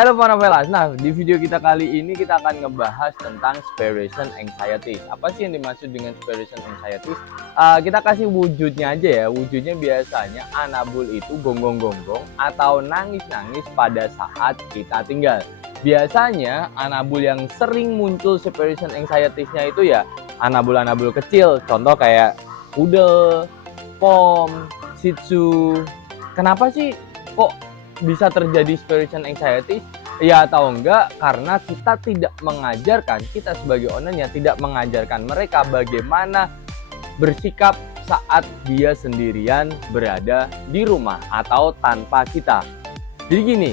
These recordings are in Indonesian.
Halo Panavelas, nah di video kita kali ini kita akan ngebahas tentang separation anxiety. Apa sih yang dimaksud dengan separation anxiety? Kita kasih wujudnya aja ya. Wujudnya biasanya anabul itu gonggong-gonggong atau nangis-nangis pada saat kita tinggal. Biasanya anabul yang sering muncul separation anxiety-nya itu ya anabul-anabul kecil. Contoh kayak poodle, pom, shih tzu. Kenapa sih kok bisa terjadi separation anxiety? Ya atau enggak, karena kita tidak mengajarkan, kita sebagai ownernya tidak mengajarkan mereka bagaimana bersikap saat dia sendirian berada di rumah atau tanpa kita. Jadi gini,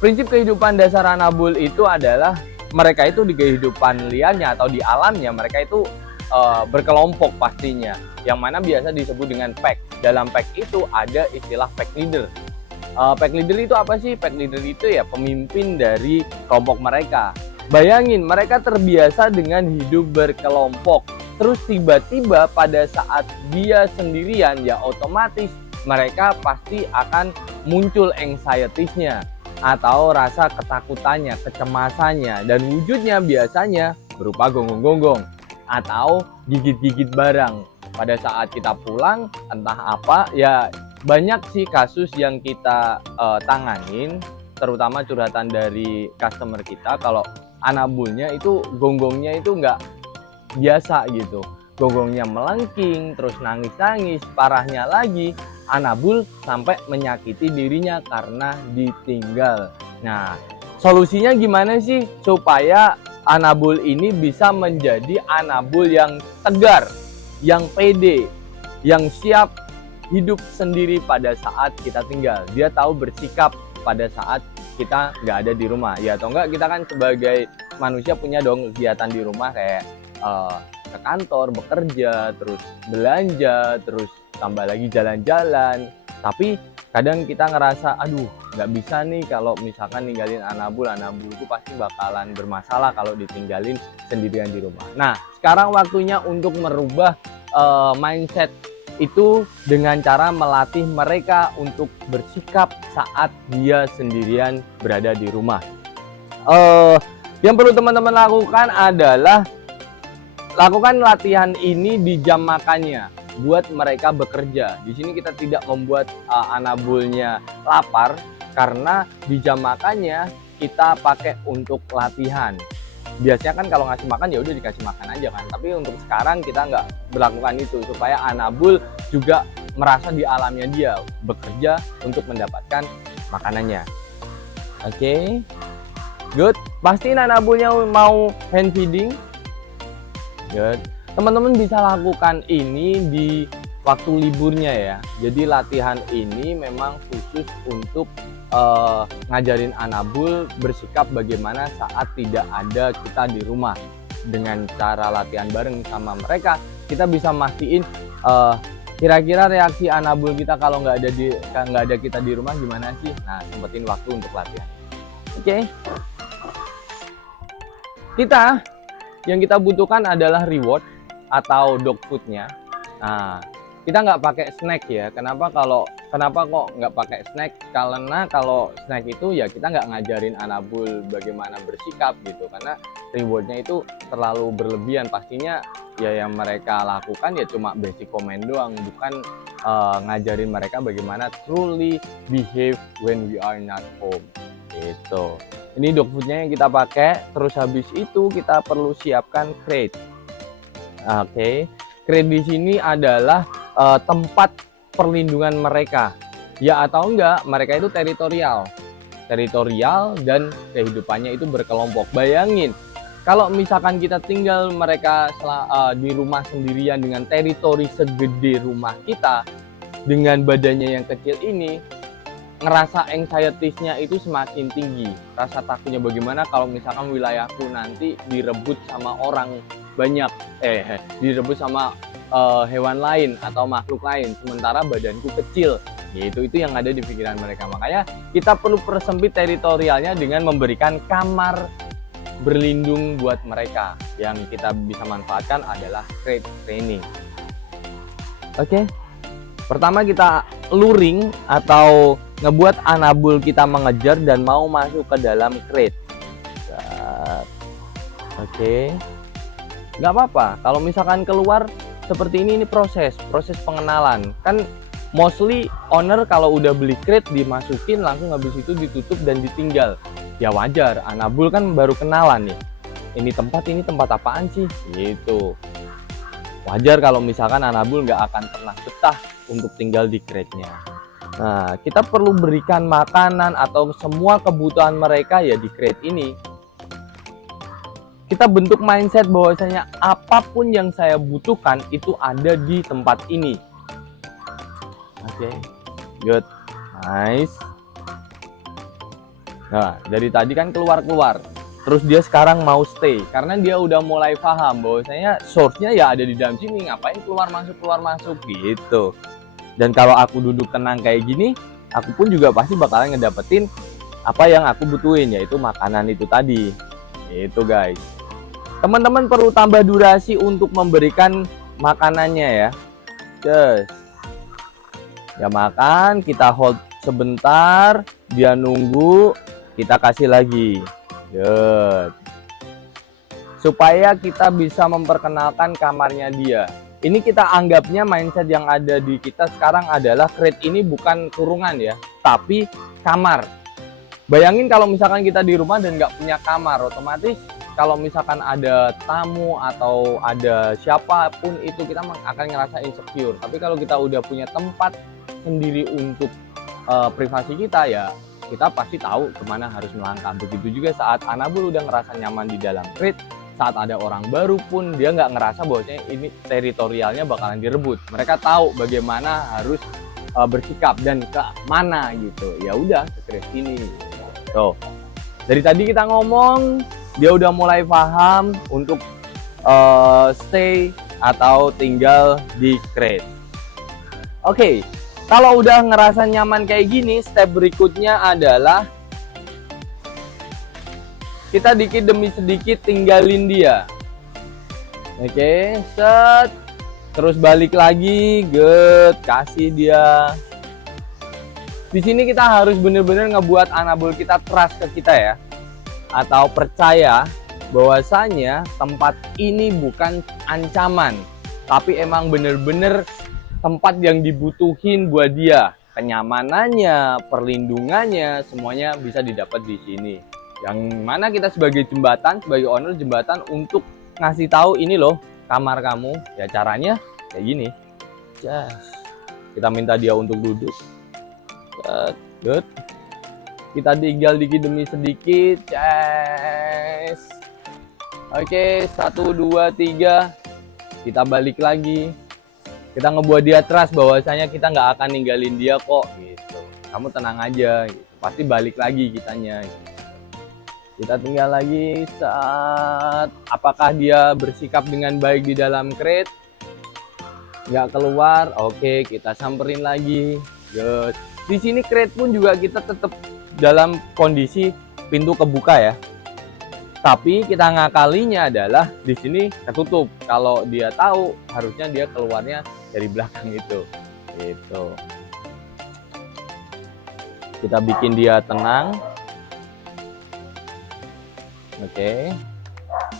prinsip kehidupan dasar anabul itu adalah mereka itu di kehidupan liarnya atau di alamnya mereka itu berkelompok pastinya, yang mana biasa disebut dengan pack. Dalam pack itu ada istilah pack leader. Pack leader itu apa sih? Pack leader itu ya pemimpin dari kelompok mereka. Bayangin, mereka terbiasa dengan hidup berkelompok. Terus tiba-tiba pada saat dia sendirian, ya otomatis mereka pasti akan muncul anxiety-nya atau rasa ketakutannya, kecemasannya. Dan wujudnya biasanya berupa gonggong-gonggong atau gigit-gigit barang. Pada saat kita pulang, entah apa, ya banyak sih kasus yang kita tanganin, terutama curhatan dari customer kita. Kalau anabulnya itu gonggongnya itu nggak biasa gitu, gonggongnya melengking, terus nangis-nangis. Parahnya lagi, anabul sampai menyakiti dirinya karena ditinggal. Nah, solusinya gimana sih supaya anabul ini bisa menjadi anabul yang tegar, yang pede, yang siap hidup sendiri pada saat kita tinggal? Dia tahu bersikap pada saat kita nggak ada di rumah. Ya atau enggak, kita kan sebagai manusia punya dong kegiatan di rumah kayak ke kantor, bekerja, terus belanja, terus tambah lagi jalan-jalan. Tapi kadang kita ngerasa, aduh nggak bisa nih kalau misalkan ninggalin anabul itu pasti bakalan bermasalah kalau ditinggalin sendirian di rumah. Nah, sekarang waktunya untuk merubah mindset itu dengan cara melatih mereka untuk bersikap saat dia sendirian berada di rumah. Yang perlu teman-teman lakukan adalah lakukan latihan ini di jam makannya buat mereka bekerja. Di sini kita tidak membuat anabulnya lapar karena di jam makannya kita pakai untuk latihan. Biasanya kan kalau ngasih makan ya udah dikasih makan aja kan, tapi untuk sekarang kita nggak berlakukan itu supaya anabul juga merasa di alamnya dia bekerja untuk mendapatkan makanannya. Oke, good. Pastiin anabulnya mau hand feeding. Good. Teman-teman bisa lakukan ini di waktu liburnya ya. Jadi latihan ini memang khusus untuk ngajarin anabul bersikap bagaimana saat tidak ada kita di rumah. Dengan cara latihan bareng sama mereka, kita bisa mastiin kira-kira reaksi anabul kita kalau nggak ada kita di rumah gimana sih. Nah, sempetin waktu untuk latihan. Oke. Yang kita butuhkan adalah reward atau dog foodnya. Nah, kita nggak pakai snack ya. Kenapa kok nggak pakai snack? Karena kalau snack itu ya kita nggak ngajarin anabul bagaimana bersikap gitu, karena rewardnya itu terlalu berlebihan. Pastinya ya yang mereka lakukan ya cuma basic command doang, bukan ngajarin mereka bagaimana truly behave when we are not home gitu. Ini dog foodnya yang kita pakai. Terus habis itu kita perlu siapkan crate. Oke. Crate di sini adalah tempat perlindungan mereka, ya atau enggak mereka itu teritorial dan kehidupannya itu berkelompok. Bayangin kalau misalkan kita tinggal mereka di rumah sendirian dengan teritori segede rumah kita, dengan badannya yang kecil ini, ngerasa anxiety-nya itu semakin tinggi. Rasa takutnya bagaimana kalau misalkan wilayahku nanti direbut sama orang banyak, direbut sama hewan lain atau makhluk lain, sementara badanku kecil. Itu yang ada di pikiran mereka. Makanya kita perlu persempit teritorialnya dengan memberikan kamar berlindung buat mereka. Yang kita bisa manfaatkan adalah crate training. Oke. Pertama kita luring atau ngebuat anabul kita mengejar dan mau masuk ke dalam crate. Oke, nggak apa-apa kalau misalkan keluar seperti ini proses pengenalan. Kan mostly owner kalau udah beli crate dimasukin langsung, habis itu ditutup dan ditinggal. Ya wajar, anabul kan baru kenalan nih. Ini tempat apaan sih? Gitu. Wajar kalau misalkan anabul nggak akan pernah betah untuk tinggal di crate-nya. Nah, kita perlu berikan makanan atau semua kebutuhan mereka ya di crate ini. Kita bentuk mindset bahwasanya apapun yang saya butuhkan itu ada di tempat ini. Oke, good, nice. Nah, dari tadi kan keluar, terus dia sekarang mau stay karena dia udah mulai paham bahwasanya source-nya ya ada di dalam sini. Ngapain keluar masuk gitu. Dan kalau aku duduk tenang kayak gini, aku pun juga pasti bakalan ngedapetin apa yang aku butuhin, yaitu makanan itu tadi. Itu guys. Teman-teman perlu tambah durasi untuk memberikan makanannya ya. Just. Ya makan, kita hold sebentar, dia nunggu, kita kasih lagi. Good. Supaya kita bisa memperkenalkan kamarnya dia. Ini kita anggapnya mindset yang ada di kita sekarang adalah crate ini bukan kurungan ya, tapi kamar. Bayangin kalau misalkan kita di rumah dan nggak punya kamar, otomatis kalau misalkan ada tamu atau ada siapapun itu kita akan ngerasa insecure. Tapi kalau kita udah punya tempat sendiri untuk privasi kita ya, kita pasti tahu kemana harus melangkah. Begitu juga saat anabul udah ngerasa nyaman di dalam crate, saat ada orang baru pun dia nggak ngerasa bahwasanya ini teritorialnya bakalan direbut. Mereka tahu bagaimana harus bersikap dan ke mana gitu. Ya udah ke crate sini. So, dari tadi kita ngomong, dia udah mulai paham untuk stay atau tinggal di crate. Oke, kalau udah ngerasa nyaman kayak gini, step berikutnya adalah kita dikit demi sedikit tinggalin dia. Oke, set. Terus balik lagi, good, kasih dia. Di sini kita harus bener-bener ngebuat anabul kita trust ke kita ya, atau percaya bahwasanya tempat ini bukan ancaman, tapi emang bener-bener tempat yang dibutuhin buat dia. Kenyamanannya, perlindungannya, semuanya bisa didapat di sini. Yang mana kita sebagai jembatan, sebagai owner jembatan untuk ngasih tahu ini loh kamar kamu. Ya caranya kayak gini. Kita minta dia untuk duduk. Good. Kita tinggal dikit demi sedikit. Oke, 1, 2, 3. Kita balik lagi. Kita ngebuat dia trust bahwasanya kita nggak akan ninggalin dia kok gitu. Kamu tenang aja gitu. Pasti balik lagi kitanya gitu. Kita tinggal lagi saat apakah dia bersikap dengan baik di dalam crate. Nggak keluar, oke, kita samperin lagi. Good. Di sini crate pun juga kita tetap dalam kondisi pintu kebuka ya. Tapi kita ngakalinya adalah di sini ketutup. Kalau dia tahu, harusnya dia keluarnya dari belakang itu. Gitu. Kita bikin dia tenang. Oke.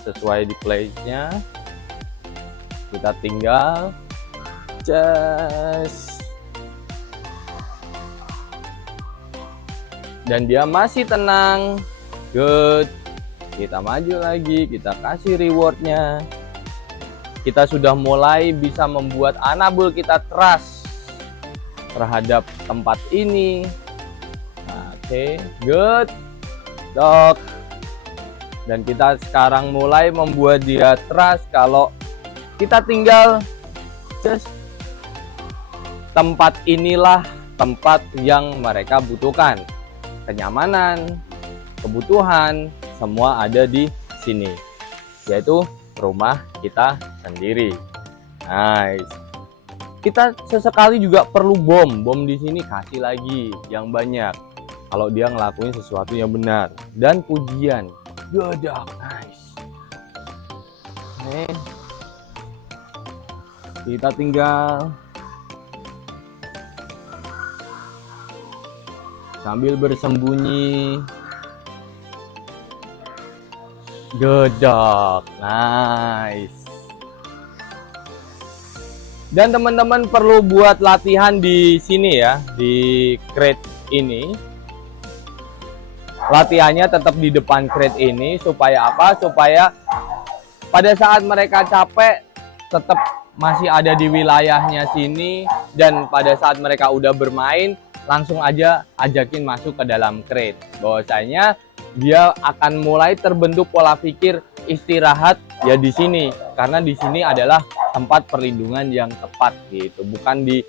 Sesuai di place-nya. Kita tinggal. Dan dia masih tenang. Good. Kita maju lagi, kita kasih rewardnya. Kita sudah mulai bisa membuat anabul kita trust terhadap tempat ini. Oke, good. Dok. Dan kita sekarang mulai membuat dia trust kalau kita tinggal just tempat inilah tempat yang mereka butuhkan. Kenyamanan, kebutuhan, semua ada di sini, yaitu rumah kita sendiri. Nice. Kita sesekali juga perlu bom di sini, kasih lagi yang banyak kalau dia ngelakuin sesuatu yang benar, dan pujian. Good dog, nice. Oke. Kita tinggal sambil bersembunyi. Gedok, nice. Dan teman-teman perlu buat latihan di sini ya, di crate ini. Latihannya tetap di depan crate ini supaya apa? Supaya pada saat mereka capek tetap masih ada di wilayahnya sini, dan pada saat mereka udah bermain langsung aja ajakin masuk ke dalam crate. Bahwasanya dia akan mulai terbentuk pola pikir istirahat ya di sini, karena di sini adalah tempat perlindungan yang tepat gitu, bukan di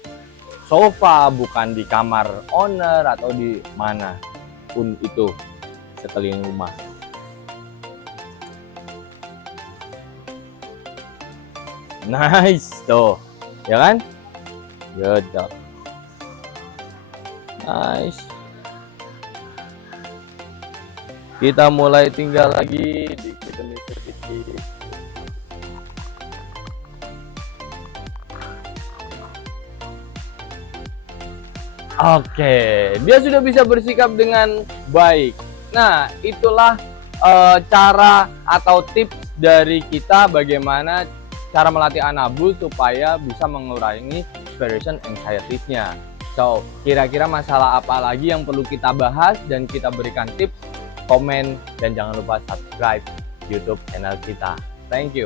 sofa, bukan di kamar owner atau di mana pun itu sekeliling rumah. Nice tuh, ya kan? Good job. Nice. Kita mulai tinggal lagi dikit demi sedikit. Oke, dia sudah bisa bersikap dengan baik. Nah, itulah cara atau tips dari kita bagaimana cara melatih Anabu supaya bisa mengurangi separation anxiety-nya. So, kira-kira masalah apa lagi yang perlu kita bahas dan kita berikan tips, komen, dan jangan lupa subscribe YouTube channel kita. Thank you.